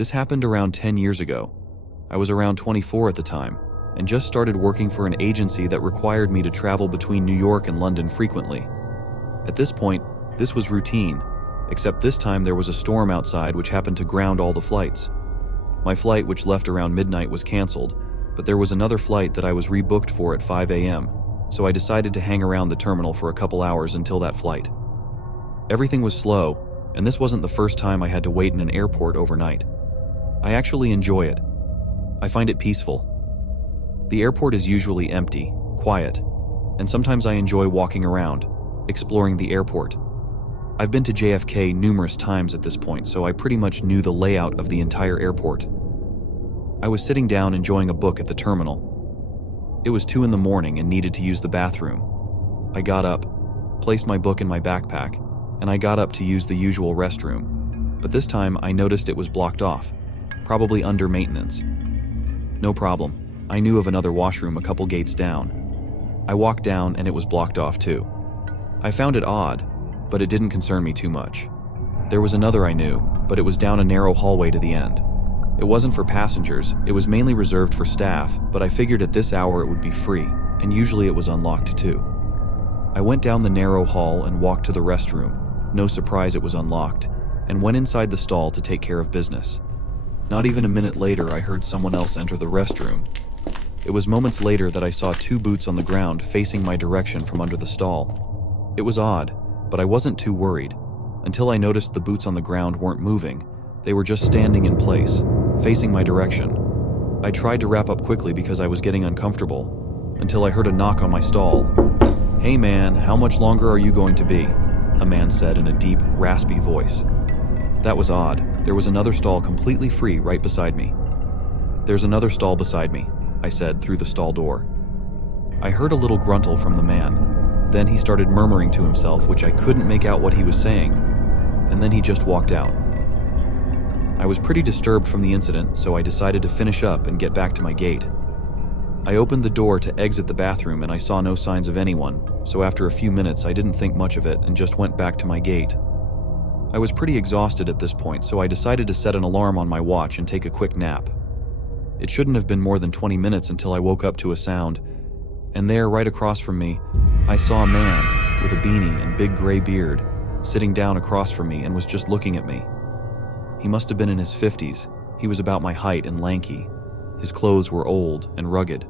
This happened around 10 years ago. I was around 24 at the time, and just started working for an agency that required me to travel between New York and London frequently. At this point, this was routine, except this time there was a storm outside which happened to ground all the flights. My flight, which left around midnight, was canceled, but there was another flight that I was rebooked for at 5 a.m., so I decided to hang around the terminal for a couple hours until that flight. Everything was slow, and this wasn't the first time I had to wait in an airport overnight. I actually enjoy it. I find it peaceful. The airport is usually empty, quiet, and sometimes I enjoy walking around, exploring the airport. I've been to JFK numerous times at this point, so I pretty much knew the layout of the entire airport. I was sitting down enjoying a book at the terminal. It was 2 in the morning and needed to use the bathroom. I got up, placed my book in my backpack, and I got up to use the usual restroom. But this time I noticed it was blocked off, probably under maintenance. No problem. I knew of another washroom a couple gates down. I walked down and it was blocked off too. I found it odd, but it didn't concern me too much. There was another I knew, but it was down a narrow hallway to the end. It wasn't for passengers, it was mainly reserved for staff, but I figured at this hour it would be free, and usually it was unlocked too. I went down the narrow hall and walked to the restroom. No surprise it was unlocked, and went inside the stall to take care of business. Not even a minute later I heard someone else enter the restroom. It was moments later that I saw 2 boots on the ground facing my direction from under the stall. It was odd, but I wasn't too worried, until I noticed the boots on the ground weren't moving. They were just standing in place, facing my direction. I tried to wrap up quickly because I was getting uncomfortable, until I heard a knock on my stall. "Hey man, how much longer are you going to be?" a man said in a deep, raspy voice. That was odd. There was another stall completely free right beside me. "There's another stall beside me," I said through the stall door. I heard a little gruntle from the man. Then he started murmuring to himself, which I couldn't make out what he was saying, and then he just walked out. I was pretty disturbed from the incident, so I decided to finish up and get back to my gate. I opened the door to exit the bathroom and I saw no signs of anyone, so after a few minutes I didn't think much of it and just went back to my gate. I was pretty exhausted at this point, so I decided to set an alarm on my watch and take a quick nap. It shouldn't have been more than 20 minutes until I woke up to a sound, and there, right across from me, I saw a man with a beanie and big gray beard sitting down across from me and was just looking at me. He must have been in his 50s. He was about my height and lanky. His clothes were old and rugged.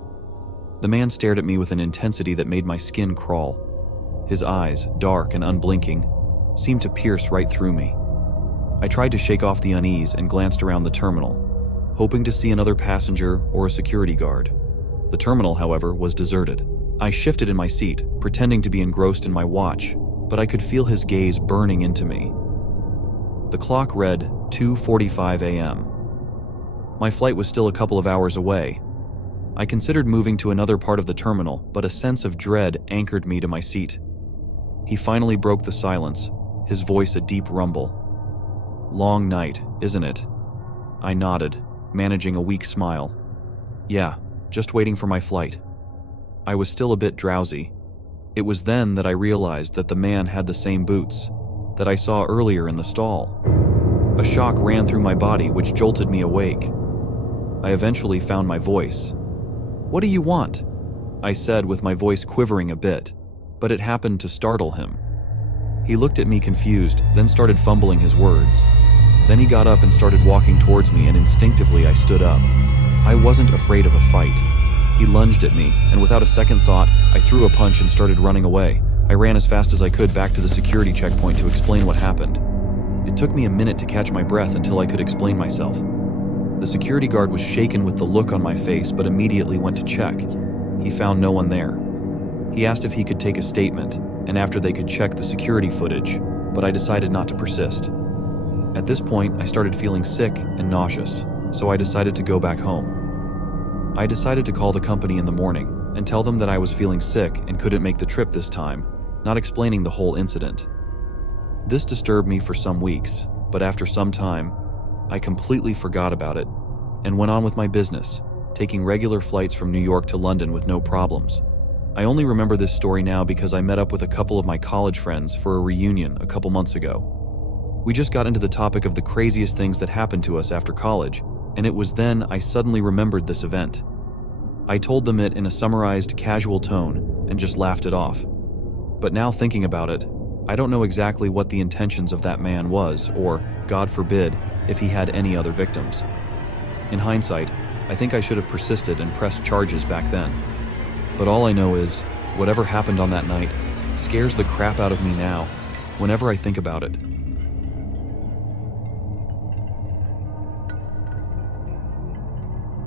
The man stared at me with an intensity that made my skin crawl. His eyes, dark and unblinking, seemed to pierce right through me. I tried to shake off the unease and glanced around the terminal, hoping to see another passenger or a security guard. The terminal, however, was deserted. I shifted in my seat, pretending to be engrossed in my watch, but I could feel his gaze burning into me. The clock read 2:45 a.m. My flight was still a couple of hours away. I considered moving to another part of the terminal, but a sense of dread anchored me to my seat. He finally broke the silence, his voice a deep rumble. "Long night, isn't it?" I nodded, managing a weak smile. "Yeah, just waiting for my flight." I was still a bit drowsy. It was then that I realized that the man had the same boots that I saw earlier in the stall. A shock ran through my body, which jolted me awake. I eventually found my voice. "What do you want?" I said with my voice quivering a bit, but it happened to startle him. He looked at me confused, then started fumbling his words. Then he got up and started walking towards me, and instinctively I stood up. I wasn't afraid of a fight. He lunged at me, and without a second thought, I threw a punch and started running away. I ran as fast as I could back to the security checkpoint to explain what happened. It took me a minute to catch my breath until I could explain myself. The security guard was shaken with the look on my face, but immediately went to check. He found no one there. He asked if he could take a statement, and after they could check the security footage, but I decided not to persist. At this point, I started feeling sick and nauseous, so I decided to go back home. I decided to call the company in the morning and tell them that I was feeling sick and couldn't make the trip this time, not explaining the whole incident. This disturbed me for some weeks, but after some time, I completely forgot about it and went on with my business, taking regular flights from New York to London with no problems. I only remember this story now because I met up with a couple of my college friends for a reunion a couple months ago. We just got into the topic of the craziest things that happened to us after college, and it was then I suddenly remembered this event. I told them it in a summarized, casual tone and just laughed it off. But now thinking about it, I don't know exactly what the intentions of that man was, or, God forbid, if he had any other victims. In hindsight, I think I should have persisted and pressed charges back then. But all I know is, whatever happened on that night scares the crap out of me now, whenever I think about it.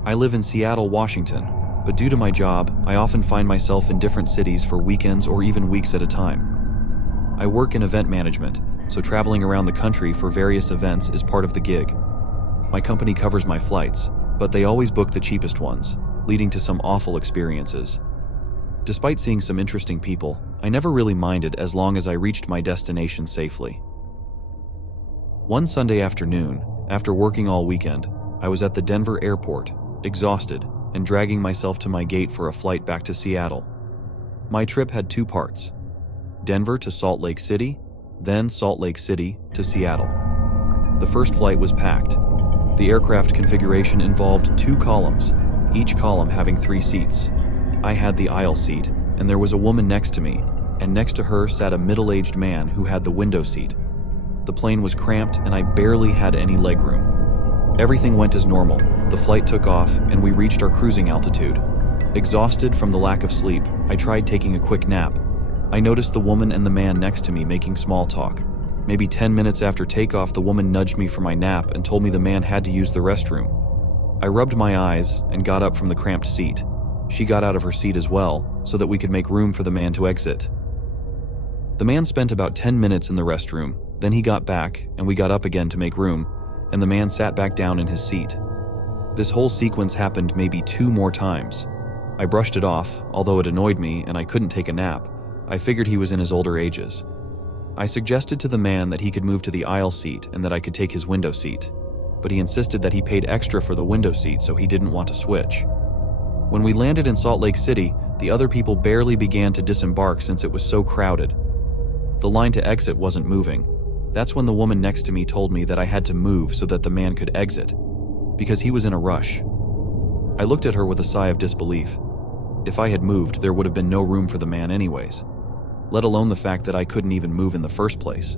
I live in Seattle, Washington, but due to my job, I often find myself in different cities for weekends or even weeks at a time. I work in event management, so traveling around the country for various events is part of the gig. My company covers my flights, but they always book the cheapest ones, leading to some awful experiences. Despite seeing some interesting people, I never really minded as long as I reached my destination safely. One Sunday afternoon, after working all weekend, I was at the Denver airport, exhausted, and dragging myself to my gate for a flight back to Seattle. My trip had two parts: Denver to Salt Lake City, then Salt Lake City to Seattle. The first flight was packed. The aircraft configuration involved 2 columns, each column having 3 seats. I had the aisle seat, and there was a woman next to me, and next to her sat a middle-aged man who had the window seat. The plane was cramped, and I barely had any legroom. Everything went as normal. The flight took off, and we reached our cruising altitude. Exhausted from the lack of sleep, I tried taking a quick nap. I noticed the woman and the man next to me making small talk. Maybe 10 minutes after takeoff, the woman nudged me for my nap and told me the man had to use the restroom. I rubbed my eyes and got up from the cramped seat. She got out of her seat as well, so that we could make room for the man to exit. The man spent about 10 minutes in the restroom, then he got back, and we got up again to make room, and the man sat back down in his seat. This whole sequence happened maybe 2 more times. I brushed it off, although it annoyed me and I couldn't take a nap. I figured he was in his older ages. I suggested to the man that he could move to the aisle seat and that I could take his window seat, but he insisted that he paid extra for the window seat, so he didn't want to switch. When we landed in Salt Lake City, the other people barely began to disembark since it was so crowded. The line to exit wasn't moving. That's when the woman next to me told me that I had to move so that the man could exit, because he was in a rush. I looked at her with a sigh of disbelief. If I had moved, there would have been no room for the man anyways, let alone the fact that I couldn't even move in the first place.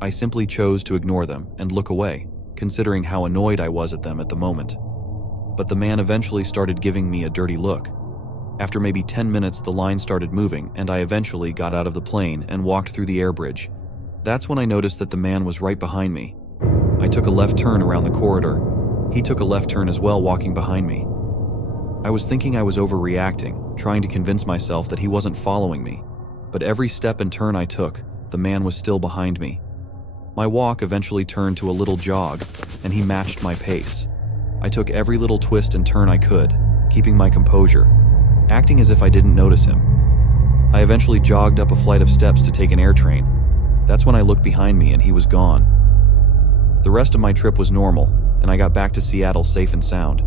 I simply chose to ignore them and look away, considering how annoyed I was at them at the moment. But the man eventually started giving me a dirty look. After maybe 10 minutes, the line started moving, and I eventually got out of the plane and walked through the air bridge. That's when I noticed that the man was right behind me. I took a left turn around the corridor. He took a left turn as well, walking behind me. I was thinking I was overreacting, trying to convince myself that he wasn't following me. But every step and turn I took, the man was still behind me. My walk eventually turned to a little jog, and he matched my pace. I took every little twist and turn I could, keeping my composure, acting as if I didn't notice him. I eventually jogged up a flight of steps to take an air train. That's when I looked behind me and he was gone. The rest of my trip was normal, and I got back to Seattle safe and sound,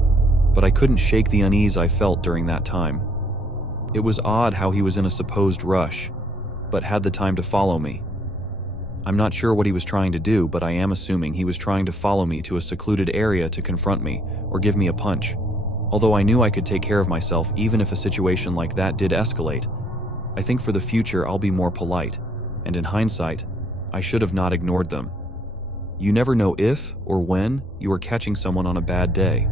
but I couldn't shake the unease I felt during that time. It was odd how he was in a supposed rush, but had the time to follow me. I'm not sure what he was trying to do, but I am assuming he was trying to follow me to a secluded area to confront me or give me a punch. Although I knew I could take care of myself even if a situation like that did escalate, I think for the future I'll be more polite, and in hindsight, I should have not ignored them. You never know if or when you are catching someone on a bad day.